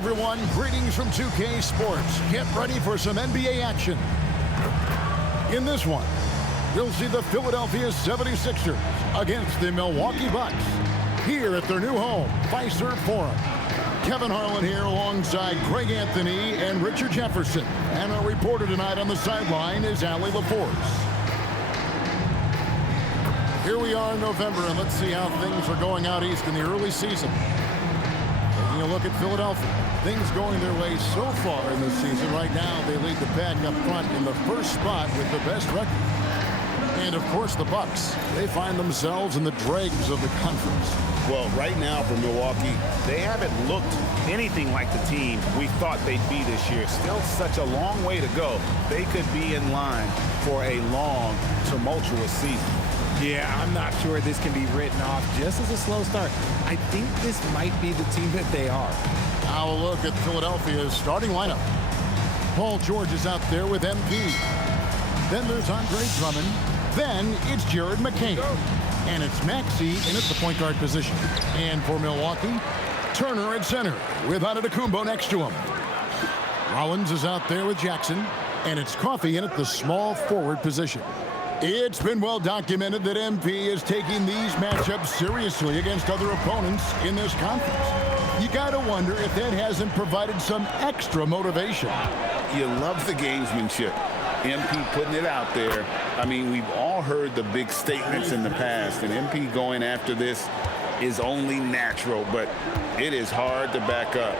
everyone, greetings from 2K Sports. Get ready for some NBA action. In this one, you'll see the Philadelphia 76ers against the Milwaukee Bucks here at their new home, Fiserv Forum. Kevin Harlan here alongside Greg Anthony and Richard Jefferson. And our reporter tonight on the sideline is Allie LaForce. Here we are in November, and let's see how things are going out east in the early season. Taking a look at Philadelphia. Things going their way so far in this season. Right now, they lead the pack up front in the first spot with the best record. And, of course, the Bucks. They find themselves in the dregs of the conference. Well, right now for Milwaukee, they haven't looked anything like the team we thought they'd be this year. Still such a long way to go. They could be in line for a long, tumultuous season. Yeah, I'm not sure this can be written off just as a slow start. I think this might be the team that they are. Now a look at Philadelphia's starting lineup. Paul George is out there with MP. Then there's Andre Drummond. Then it's Jared McCain. And it's Maxey in at the point guard position. And for Milwaukee, Turner at center with Antetokounmpo next to him. Rollins is out there with Jackson. And it's Coffey in at the small forward position. It's been well documented that MP is taking these matchups seriously against other opponents in this conference. You got to wonder if that hasn't provided some extra motivation. You love the gamesmanship. MP putting it out there. I mean, we've all heard the big statements in the past, and MP going after this is only natural, but it is hard to back up.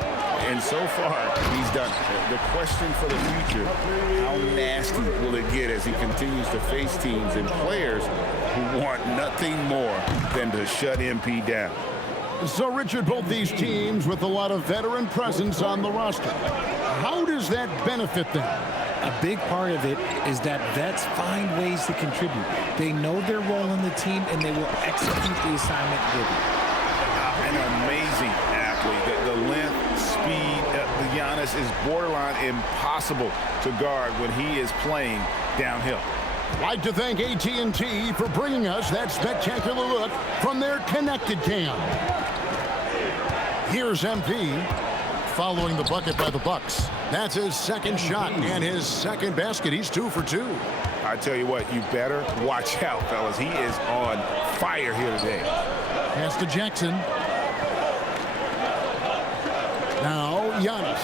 And so far, he's done it. The question for the future, how nasty will it get as he continues to face teams and players who want nothing more than to shut MP down? So, Richard, both these teams with a lot of veteran presence on the roster. How does that benefit them? A big part of it is that vets find ways to contribute. They know their role in the team, and they will execute the assignment given. An amazing athlete. The length, speed, the Giannis is borderline impossible to guard when he is playing downhill. I'd like to thank AT&T for bringing us that spectacular look from their connected cam. Here's MP following the bucket by the Bucks. That's his second shot and his second basket. He's 2 for 2. I tell you what, you better watch out, fellas. He is on fire here today. Pass to Jackson. Now Giannis.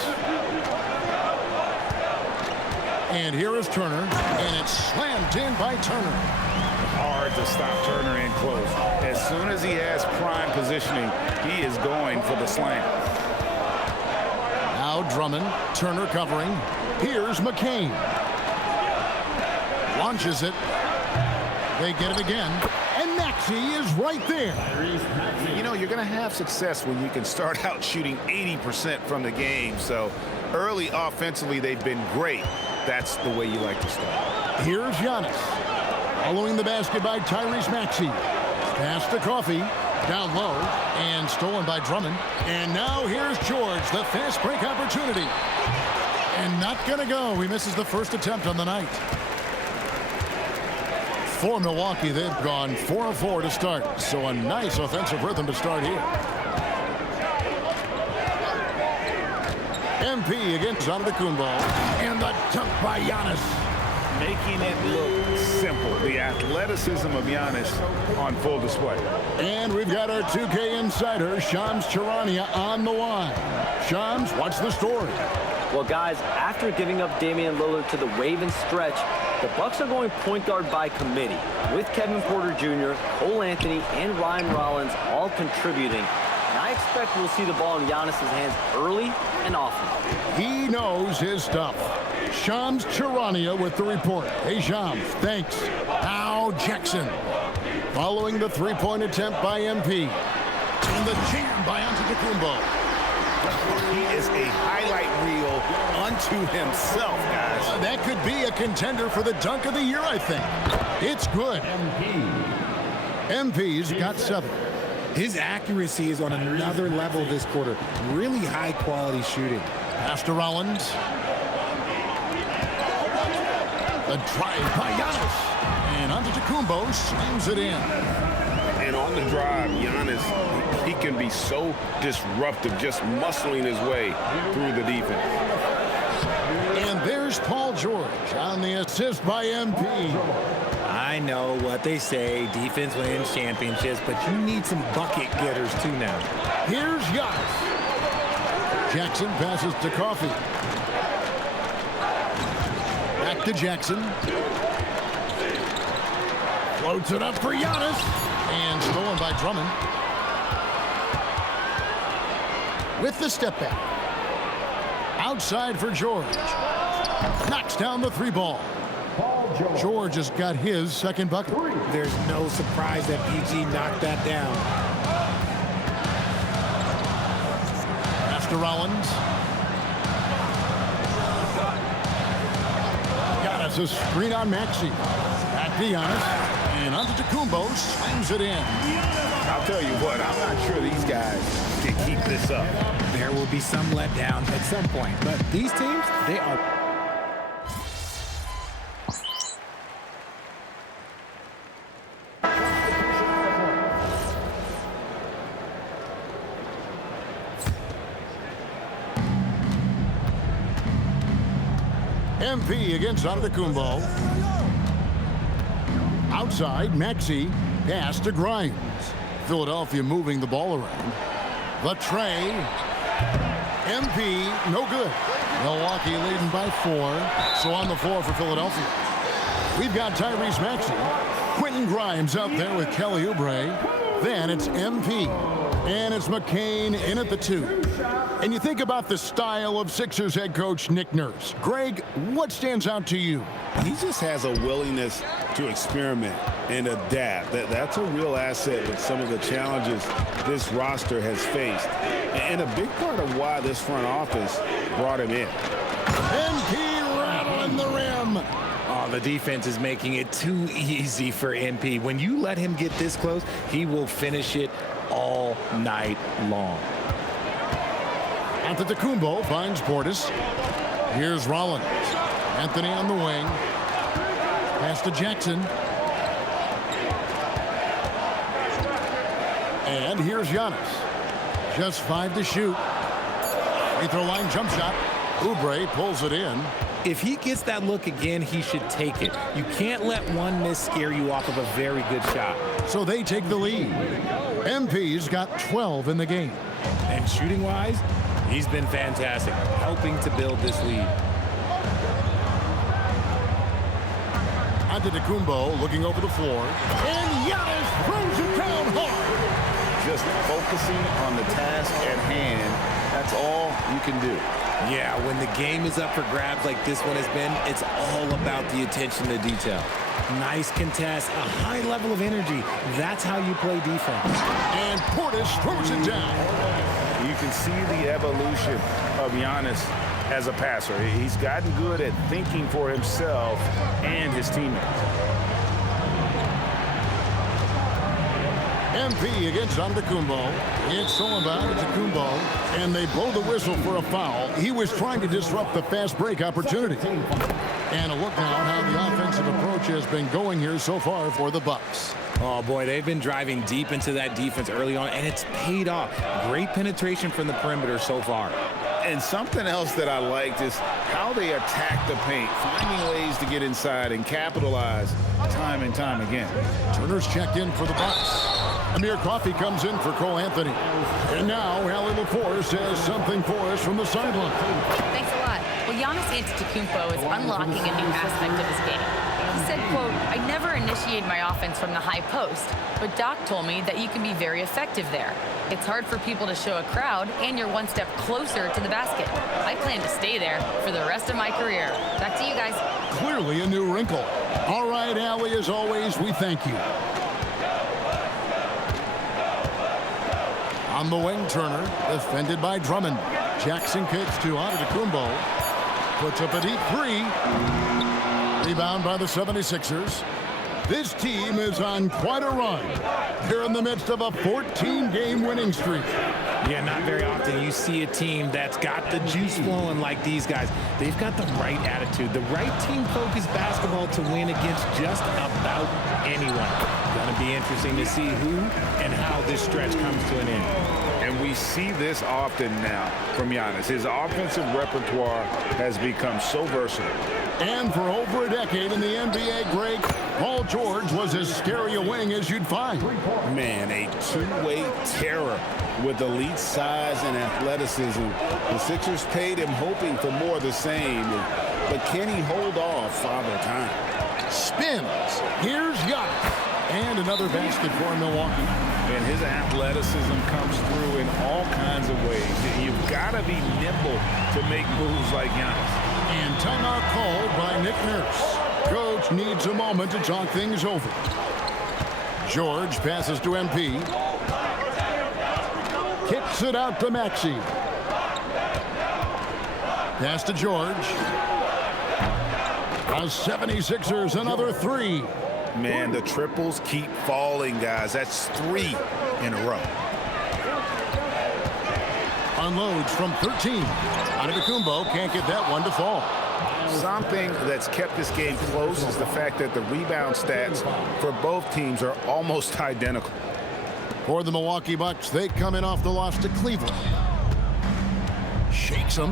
And here is Turner, and it's slammed in by Turner. Hard to stop Turner in close. As soon as he has prime positioning, he is going for the slam. Now Drummond, Turner covering. Here's McCain. Launches it. They get it again. And Maxey is right there. You know, you're going to have success when you can start out shooting 80% from the game. So early offensively, they've been great. That's the way you like to start. Here's Giannis. Following the basket by Tyrese Maxey. Pass to Coffey. Down low. And stolen by Drummond. And now here's George. The fast break opportunity. And not going to go. He misses the first attempt on the night. For Milwaukee, they've gone 4 of 4 to start. So a nice offensive rhythm to start here. MP against Antetokounmpo. And the dunk by Giannis. Making it look simple. The athleticism of Giannis on full display. And we've got our 2K insider, Shams Charania, on the line. Shams, what's the story? Well, guys, after giving up Damian Lillard to the Ravens stretch, the Bucks are going point guard by committee, with Kevin Porter Jr., Cole Anthony, and Ryan Rollins all contributing. And I expect we'll see the ball in Giannis' hands early and often. He knows his stuff. Shams Charania with the report. Hey, Shams, thanks. Now Jackson. Following the three-point attempt by MP. And the jam by Antetokounmpo. He is a highlight reel unto himself, guys. That could be a contender for the dunk of the year, I think. It's good. MP's got 7. His accuracy is on another level this quarter. Really high-quality shooting. Pass to Rollins. A drive by Giannis. And Antetokounmpo slams it in. And on the drive, Giannis, he can be so disruptive, just muscling his way through the defense. And there's Paul George on the assist by MP. I know what they say, defense wins championships, but you need some bucket getters too now. Here's Giannis. Jackson passes to Coffee. Back to Jackson. Floats it up for Giannis. And stolen by Drummond. With the step back. Outside for George. Knocks down the 3 ball. George has got his second bucket. There's no surprise that PG knocked that down. Pass to Rollins. Giannis a screen on Maxey. Back to Giannis. And Antetokounmpo slams it in. I'll tell you what, I'm not sure these guys can keep this up. There will be some letdown at some point, but these teams, they are... MP against Antetokounmpo. Outside, Maxey. Pass to Grimes. Philadelphia moving the ball around. The tray. MP, no good. Milwaukee leading by 4. So on the floor for Philadelphia. We've got Tyrese Maxey. Quentin Grimes up there with Kelly Oubre. Then it's MP. And it's McCain in at the 2. And you think about the style of Sixers head coach Nick Nurse. Greg, what stands out to you? He just has a willingness to experiment and adapt. That's a real asset with some of the challenges this roster has faced. And a big part of why this front office brought him in. MP rattling the rim. Oh, the defense is making it too easy for MP. When you let him get this close, he will finish it all night long. Antetokounmpo finds Portis. Here's Rollins. Anthony on the wing. Pass to Jackson. And here's Giannis. Just 5 to shoot. Free throw line jump shot. Oubre pulls it in. If he gets that look again, he should take it. You can't let one miss scare you off of a very good shot. So they take the lead. MP's got 12 in the game. And shooting-wise, he's been fantastic, helping to build this lead. Antetokounmpo looking over the floor. And Giannis throws it down hard. Just focusing on the task at hand. That's all you can do. Yeah, when the game is up for grabs like this one has been, it's all about the attention to detail. Nice contest, a high level of energy. That's how you play defense. And Portis throws it down. You can see the evolution of Giannis as a passer. He's gotten good at thinking for himself and his teammates. MP against Antetokounmpo. It's stolen by Antetokounmpo, and they blow the whistle for a foul. He was trying to disrupt the fast break opportunity. And a look now at how the offensive approach has been going here so far for the Bucks. Oh, boy, they've been driving deep into that defense early on, and it's paid off. Great penetration from the perimeter so far. And something else that I liked is how they attack the paint, finding ways to get inside and capitalize time and time again. Turner's checked in for the Bucks. Amir Coffey comes in for Cole Anthony. And now Allie LaForce has something for us from the sideline. Thanks a lot. Well, Giannis Antetokounmpo is unlocking a new aspect of his game. He said, quote, "I never initiate my offense from the high post, but Doc told me that you can be very effective there. It's hard for people to show a crowd, and you're one step closer to the basket. I plan to stay there for the rest of my career." Back to you guys. Clearly a new wrinkle. All right, Allie, as always, we thank you. On the wing, Turner, defended by Drummond. Jackson kicks to Antetokounmpo. Puts up a deep 3. Rebound by the 76ers. This team is on quite a run. They're in the midst of a 14-game winning streak. Yeah, not very often you see a team that's got the juice flowing like these guys. They've got the right attitude, the right team-focused basketball to win against just about anyone. Going to be interesting to see who and how this stretch comes to an end. And we see this often now from Giannis. His offensive repertoire has become so versatile. And for over a decade in the NBA great, Paul George was as scary a wing as you'd find. Man, a two-way terror with elite size and athleticism. The Sixers paid him hoping for more of the same, but can he hold off Father Time? Spins. Here's Giannis. And another basket for Milwaukee. And his athleticism comes through in all kinds of ways. You've got to be nimble to make moves like Giannis. And timeout called by Nick Nurse. Coach needs a moment to talk things over. George passes to MP. Kicks it out to Maxey. Pass to George. The 76ers another three. Man, the triples keep falling, guys. That's 3 in a row. Unloads from 13. Antetokounmpo can't get that one to fall. Something that's kept this game close is the fact that the rebound stats for both teams are almost identical. For the Milwaukee Bucks, they come in off the loss to Cleveland. Shakes them.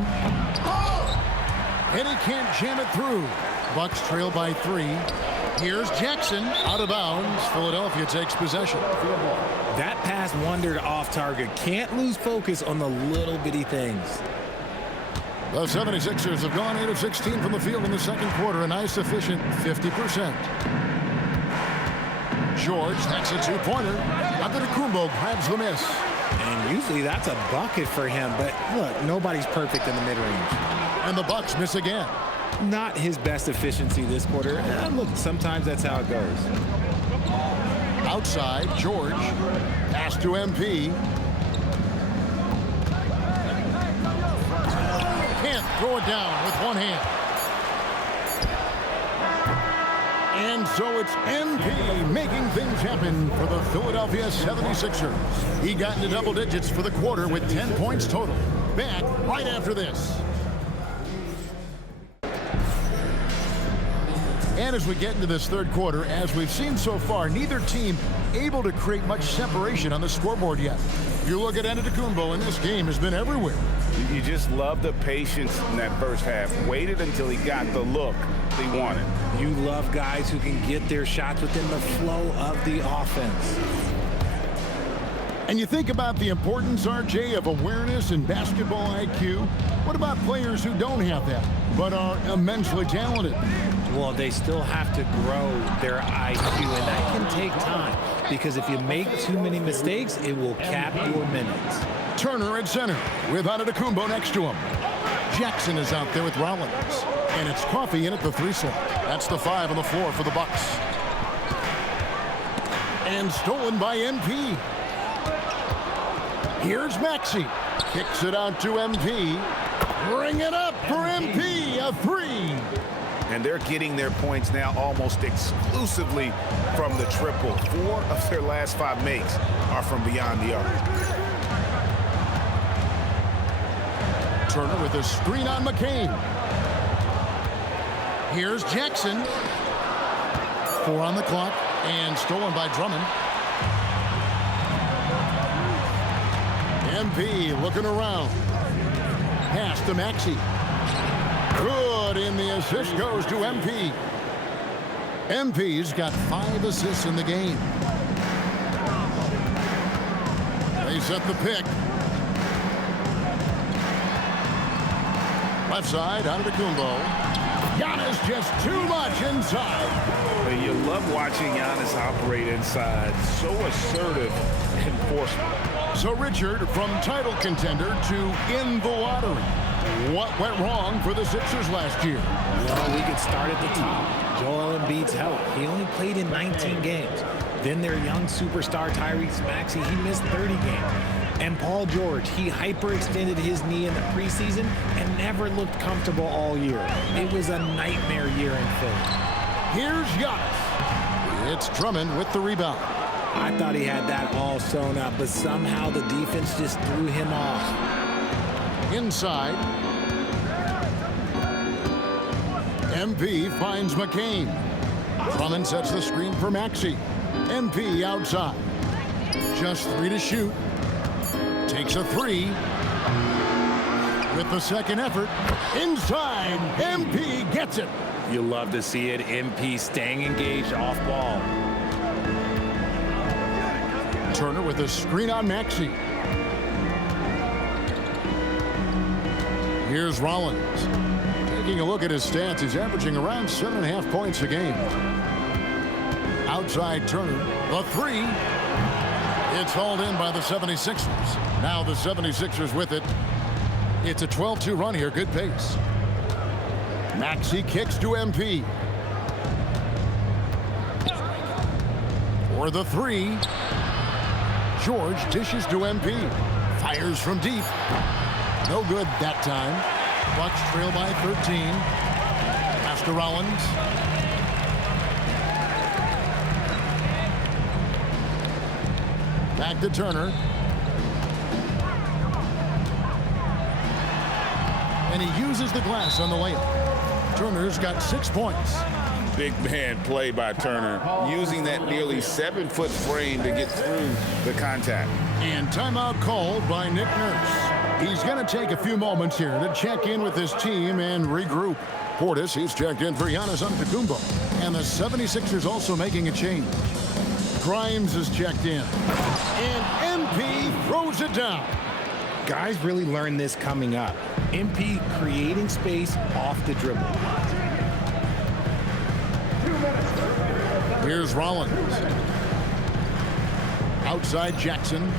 And he can't jam it through. Bucks trail by 3. Here's Jackson out of bounds. Philadelphia takes possession. That pass wandered off target. Can't lose focus on the little bitty things. The 76ers have gone 8 of 16 from the field in the second quarter, a nice efficient 50%. George, that's a two-pointer. Antetokounmpo grabs the miss. And usually that's a bucket for him, but look, nobody's perfect in the mid-range. And the Bucks miss again. Not his best efficiency this quarter. Look, sometimes that's how it goes. Outside, George. Pass to MP. Can't throw it down with one hand. And so it's MP making things happen for the Philadelphia 76ers. He got into double digits for the quarter with 10 points total. Back right after this. And as we get into this third quarter, as we've seen so far, neither team able to create much separation on the scoreboard yet. You look at Antetokounmpo, and this game has been everywhere. You just love the patience in that first half. Waited until he got the look he wanted. You love guys who can get their shots within the flow of the offense. And you think about the importance, RJ, of awareness and basketball IQ. What about players who don't have that, but are immensely talented? Well, they still have to grow their IQ, and that can take time, because if you make too many mistakes, it will cap your minutes. Turner at center with Antetokounmpo next to him. Jackson is out there with Rollins. And it's Coffee in at the 3 slot. That's the 5 on the floor for the Bucks. And stolen by MP. Here's Maxey. Kicks it out to MP. Bring it up for MP. A 3. And they're getting their points now almost exclusively from the triple. 4 of their last 5 makes are from beyond the arc. Turner with a screen on McCain. Here's Jackson. 4 on the clock and stolen by Drummond. MP looking around. Pass to Maxey. Good, and the assist goes to MP. MP's got 5 assists in the game. They set the pick. Left side, Antetokounmpo. Giannis just too much inside. You love watching Giannis operate inside. So assertive and forceful. So Richard, from title contender to in the lottery. What went wrong for the Sixers last year? Well, we could start at the top. Joel Embiid's health. He only played in 19 games. Then their young superstar Tyrese Maxey, he missed 30 games. And Paul George, he hyperextended his knee in the preseason and never looked comfortable all year. It was a nightmare year in Philly. Here's Giannis. It's Drummond with the rebound. I thought he had that all sewn up, but somehow the defense just threw him off. Inside. MP finds McCain. Drummond sets the screen for Maxey. MP outside. Just 3 to shoot. Takes a 3. With the second effort. Inside. MP gets it. You love to see it. MP staying engaged off ball. Turner with a screen on Maxey. Here's Rollins. Taking a look at his stats, he's averaging around 7.5 points a game. Outside Turner, the 3. It's hauled in by the 76ers. Now the 76ers with it. It's a 12-2 run here, good pace. Maxey kicks to MP. For the 3. George dishes to MP. Fires from deep. No good that time. Bucks trail by 13. Pass to Rollins. Back to Turner. And he uses the glass on the layup. Turner's got 6 points. Big man play by Turner, using that nearly 7-foot frame to get through the contact. And timeout called by Nick Nurse. He's going to take a few moments here to check in with his team and regroup. Portis, he's checked in for Giannis Antetokounmpo. And the 76ers also making a change. Grimes is checked in. And MP throws it down. Guys really learned this coming up. MP creating space off the dribble. Here's Rollins. Outside Jackson.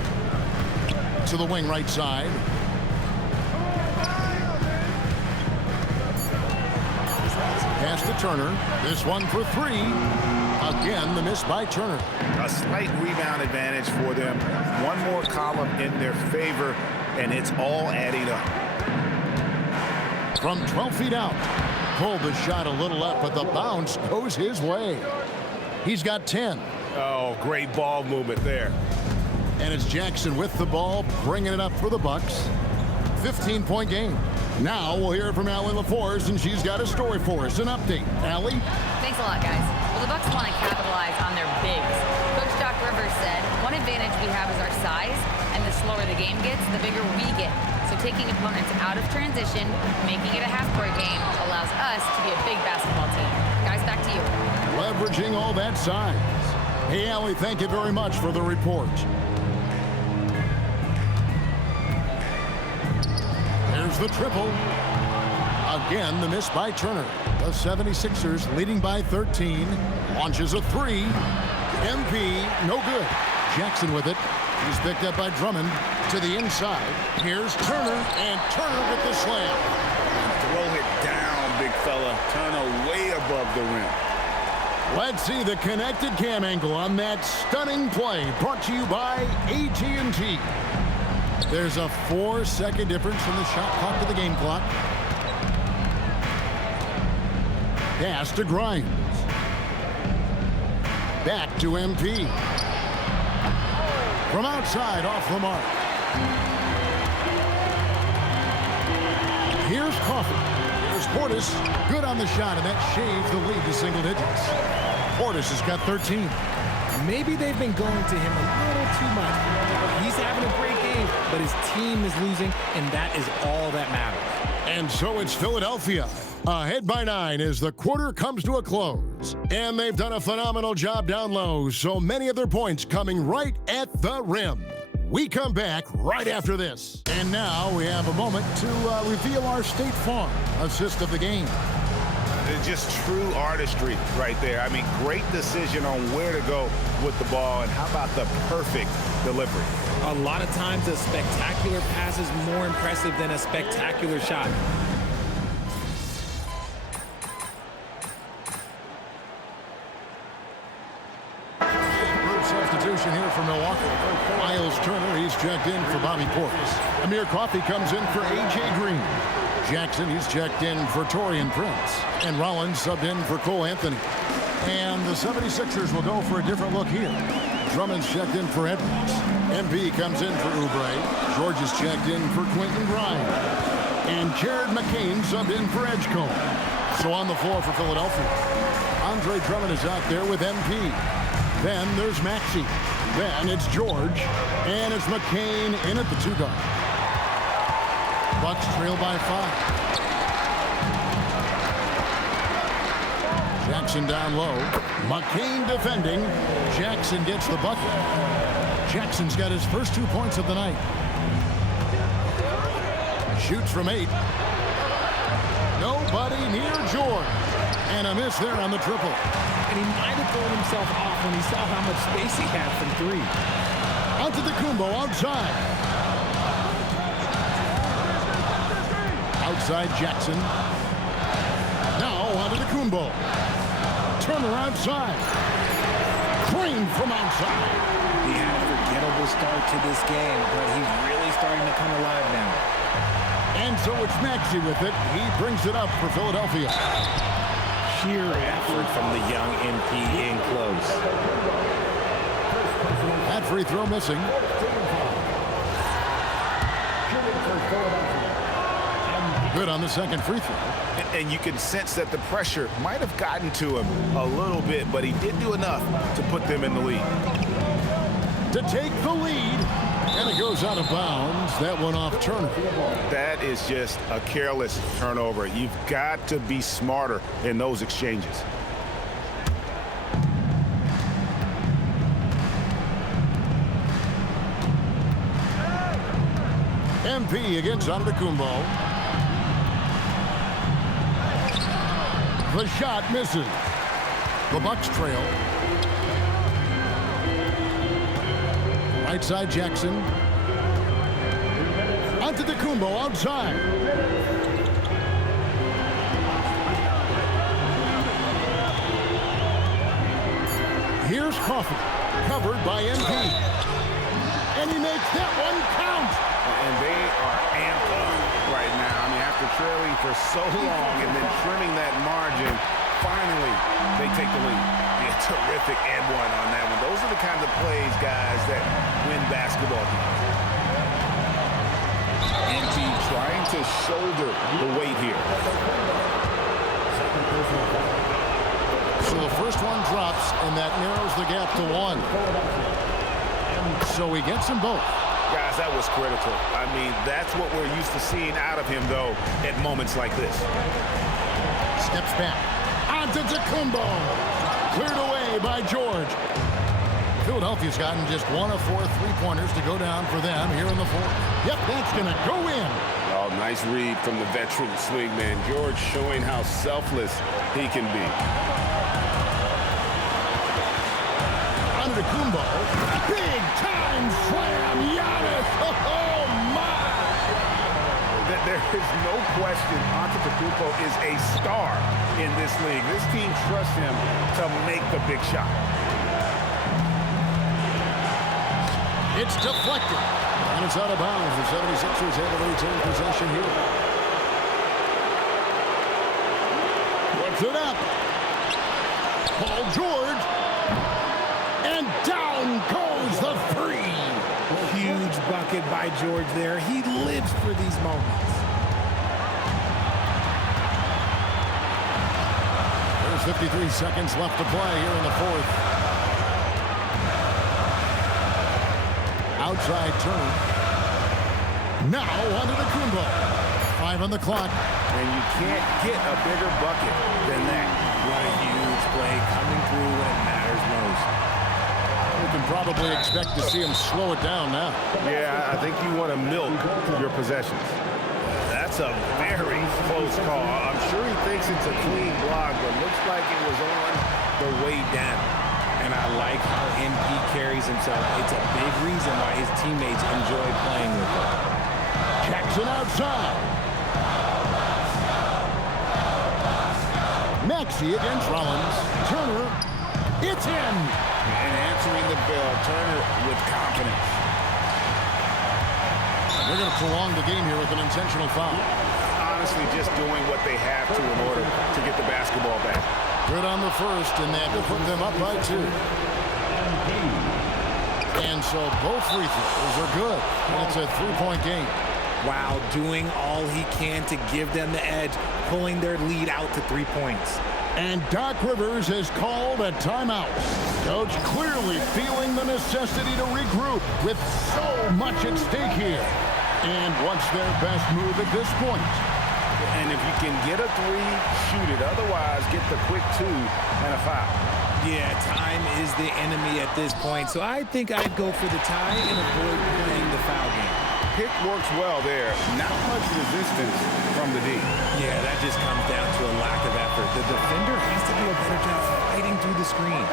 To the wing right side. Pass to Turner. This one for 3. Again, the miss by Turner. A slight rebound advantage for them. One more column in their favor, and it's all adding up. From 12 feet out. Pulled the shot a little up, but the bounce goes his way. He's got 10. Oh, great ball movement there. And it's Jackson with the ball, bringing it up for the Bucks. 15-point game. Now we'll hear from Allie LaForce, and she's got a story for us. An update. Allie? Thanks a lot, guys. Well, the Bucks want to capitalize on their bigs. Coach Doc Rivers said, one advantage we have is our size, and the slower the game gets, the bigger we get. So taking opponents out of transition, making it a half-court game, allows us to be a big basketball team. Guys, back to you. Leveraging all that size. Hey, Allie, thank you very much for the report. There's the triple. Again, the miss by Turner. The 76ers leading by 13. Launches a 3. MP, no good. Jackson with it. He's picked up by Drummond to the inside. Here's Turner, and Turner with the slam. Throw it down, big fella. Turner way above the rim. Let's see the connected cam angle on that stunning play, brought to you by AT&T. There's a 4-second difference from the shot clock to the game clock. Pass to Grimes. Back to MP. From outside, off the mark. Here's Coffey. Here's Portis. Good on the shot, and that shaves the lead to single digits. Portis has got 13. Maybe they've been going to him a little too much. He's having a great game, but his team is losing, and that is all that matters. And so it's Philadelphia. Ahead by 9 as the quarter comes to a close. And they've done a phenomenal job down low, so many of their points coming right at the rim. We come back right after this. And now we have a moment to reveal our State Farm assist of the game. It's just true artistry right there. I mean, great decision on where to go with the ball, and how about the perfect delivery? A lot of times a spectacular pass is more impressive than a spectacular shot. Substitution here for Milwaukee. Miles Turner, he's checked in for Bobby Portis. Amir Coffey comes in for A.J. Green. Jackson, he's checked in for Taurean Prince. And Rollins subbed in for Cole Anthony. And the 76ers will go for a different look here. Drummond's checked in for Edwards. MP comes in for Oubre. George is checked in for Quentin Grimes. And Jared McCain subbed in for Edgecombe. So on the floor for Philadelphia, Andre Drummond is out there with MP. Then there's Maxey. Then it's George. And it's McCain in at the 2 guard. Bucks trail by 5. Jackson down low. McCain defending. Jackson gets the bucket. Jackson's got his first 2 points of the night. Shoots from 8. Nobody near George. And a miss there on the triple. And he might have thrown himself off when he saw how much space he had from 3. Antetokounmpo outside. Outside Jackson. Now Antetokounmpo. Turner outside. Crane from outside. He had a forgettable start to this game, but he's really starting to come alive now. And so it's Maxey with it. He brings it up for Philadelphia. Sheer effort from the young MP in close. That free throw missing. Good on the second free throw. And you can sense that the pressure might have gotten to him a little bit, but he did do enough to put them in the lead. To take the lead. And it goes out of bounds. That one off Turner. That is just a careless turnover. You've got to be smarter in those exchanges. MP against Antetokounmpo. The shot misses. The Bucks trail. Right side Jackson. Antetokounmpo outside. Here's Coffee. Covered by MP. And he makes that one count. And they are amped up right now. I mean, after trailing for so long and then trimming that margin, finally they take the lead. A terrific and one on that one. Those are the kinds of plays, guys, that win basketball games. MP trying to shoulder the weight here. So the first one drops, and that narrows the gap to 1. So he gets them both. Guys, that was critical. I mean, that's what we're used to seeing out of him, though, at moments like this. Steps back. Antetokounmpo. Cleared away by George. Philadelphia's gotten just 1 of 4 3-pointers to go down for them here in the 4th. Yep, that's going to go in. Oh, nice read from the veteran swingman. George showing how selfless he can be. Antetokounmpo. Big time slam. Giannis. Oh, my. There is no question Antetokounmpo is a star in this league. This team trusts him to make the big shot. It's deflected. And it's out of bounds. The 76ers have a return possession here. Puts it up. Paul George. And down goes the 3. Huge bucket by George there. He lives for these moments. There's 53 seconds left to play here in the 4th. Outside Turner. Now Antetokounmpo. 5 on the clock. And you can't get a bigger bucket than that. What a huge play coming through when it matters most. You can probably expect to see him slow it down now. Yeah, I think you want to milk your possessions. That's a very close call. I'm sure he thinks it's a clean block, but looks like it was on the way down. And I like how MP carries himself. It's a big reason why his teammates enjoy playing with him. Jackson outside. Maxey against Rollins. Turner. It's in. And answering the bell, Turner with confidence. They're going to prolong the game here with an intentional foul. Honestly, just doing what they have to in order to get the basketball back. Good on the first, and that will put them up by 2. And so both free throws are good. And it's a three-point game. Wow, doing all he can to give them the edge, pulling their lead out to 3 points. And Doc Rivers has called a timeout. Coach clearly feeling the necessity to regroup with so much at stake here. And what's their best move at this point? And if you can get a three, shoot it. Otherwise, get the quick two and a foul. Yeah, time is the enemy at this point, so I think I'd go for the tie and avoid playing the foul game. Pick works well there. Not much resistance from the D. Yeah, that just comes down to a lack of effort. The defender has to do a better job fighting through the screen.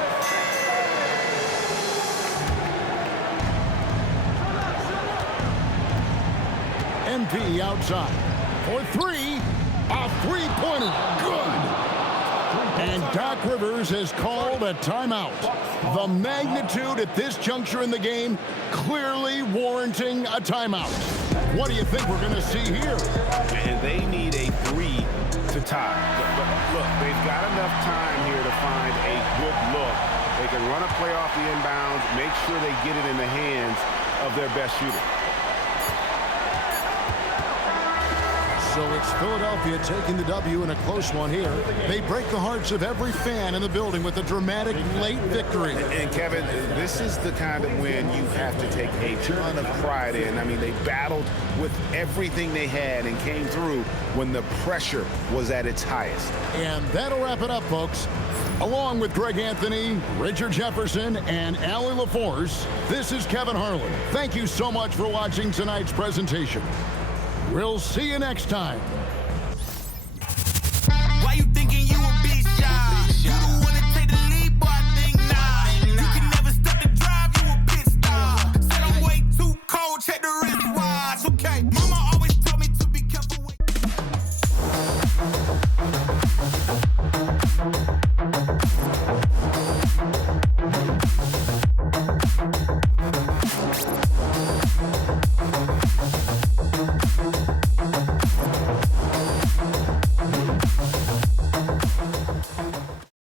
MP outside for three. A three-pointer. Good. And Doc Rivers has called a timeout. The magnitude at this juncture in the game clearly warranting a timeout. What do you think we're going to see here? And they need a three to tie. But look, they've got enough time here to find a good look. They can run a play off the inbounds, make sure they get it in the hands of their best shooter. So it's Philadelphia taking the W in a close one here. They break the hearts of every fan in the building with a dramatic late victory. And Kevin, this is the kind of win you have to take a ton of pride in. I mean, they battled with everything they had and came through when the pressure was at its highest. And that'll wrap it up, folks. Along with Greg Anthony, Richard Jefferson, and Allie LaForce, this is Kevin Harlan. Thank you so much for watching tonight's presentation. We'll see you next time.